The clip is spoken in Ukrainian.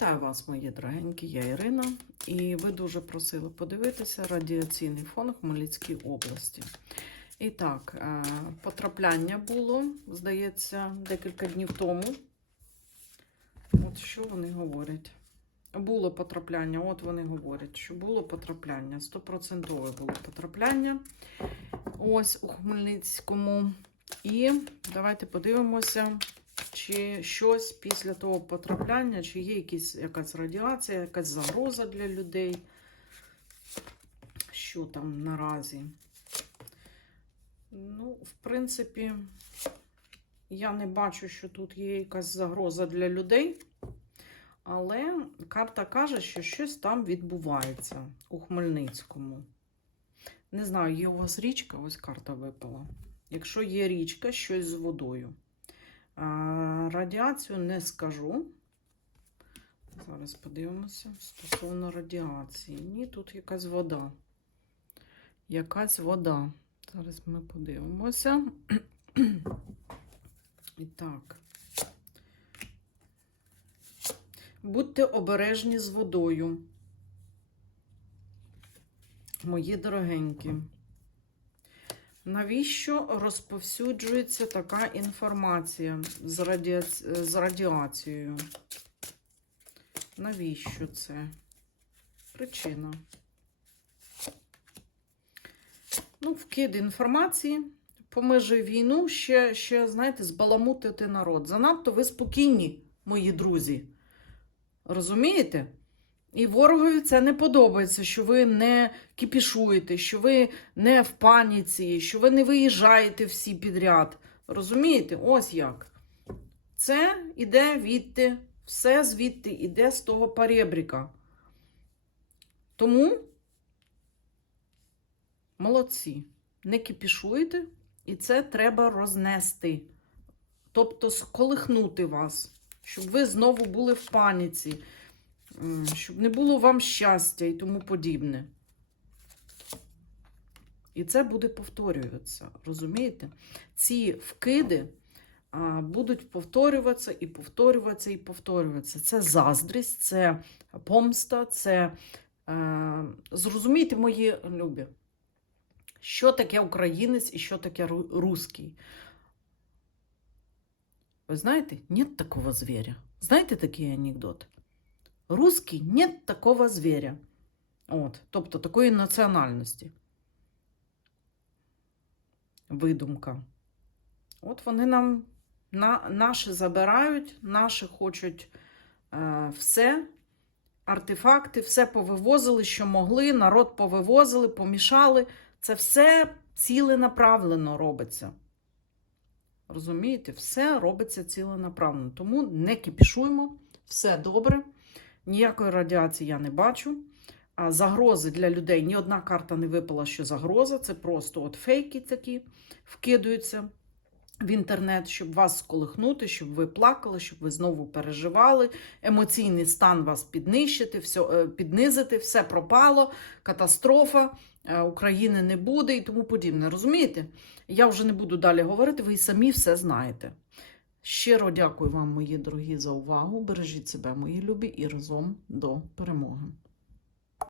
Вітаю вас, мої дорогенькі, я Ірина, і ви дуже просили подивитися радіаційний фон в Хмельницькій області. І так, е, потрапляння було, здається, декілька днів тому. От що вони говорять? Було потрапляння, от вони говорять, що було потрапляння, стопроцентове було потрапляння. Ось у Хмельницькому. І давайте подивимося, чи щось після того потрапляння, чи є якісь, якась радіація, якась загроза для людей. Що там наразі? Ну, в принципі, я не бачу, що тут є якась загроза для людей. Але карта каже, що щось там відбувається у Хмельницькому. Не знаю, є у вас річка, ось карта випала. Якщо є річка, щось з водою. Радіацію не скажу. Зараз подивимося стосовно радіації. Ні, тут якась вода. Якась вода. Зараз ми подивимося. І так. Будьте обережні з водою. Мої дорогенькі. Навіщо розповсюджується така інформація з, раді... з радіацією? Навіщо це? Причина. Ну, вкид інформації. По межі війну ще, ще, знаєте, збаламутити народ. Занадто ви спокійні, мої друзі. Розумієте? І ворогові це не подобається, що ви не кіпішуєте, що ви не в паніці, що ви не виїжджаєте всі підряд. Розумієте? Ось як. Це іде відти, все звідти іде з того перебріка. Тому молодці. Не кіпішуйте, і це треба рознести. Тобто сколихнути вас, щоб ви знову були в паніці щоб не було вам щастя і тому подібне. І це буде повторюватися, розумієте? Ці вкиди а, будуть повторюватися і повторюватися і повторюватися. Це заздрість, це помста, це а, зрозумійте, мої любі, що таке українець і що таке русський. Ви знаєте, нет такого звіря. Знаєте такий анекдот? Русский нет такого звіря. От, Тобто такої національності. Видумка. От вони нам на, наші забирають, наші хочуть е, все, артефакти, все повивозили, що могли, народ повивозили, помішали. Це все ціленаправлено робиться. Розумієте, все робиться ціленаправлено. Тому не кипішуємо, все добре. Ніякої радіації я не бачу. Загрози для людей ні одна карта не випала, що загроза. Це просто от фейки такі вкидаються в інтернет, щоб вас сколихнути, щоб ви плакали, щоб ви знову переживали. Емоційний стан вас піднищити, все, піднизити, все пропало, катастрофа, е, України не буде і тому подібне. Розумієте? Я вже не буду далі говорити, ви і самі все знаєте. Щиро дякую вам, мої дорогі, за увагу. Бережіть себе, мої любі, і разом до перемоги.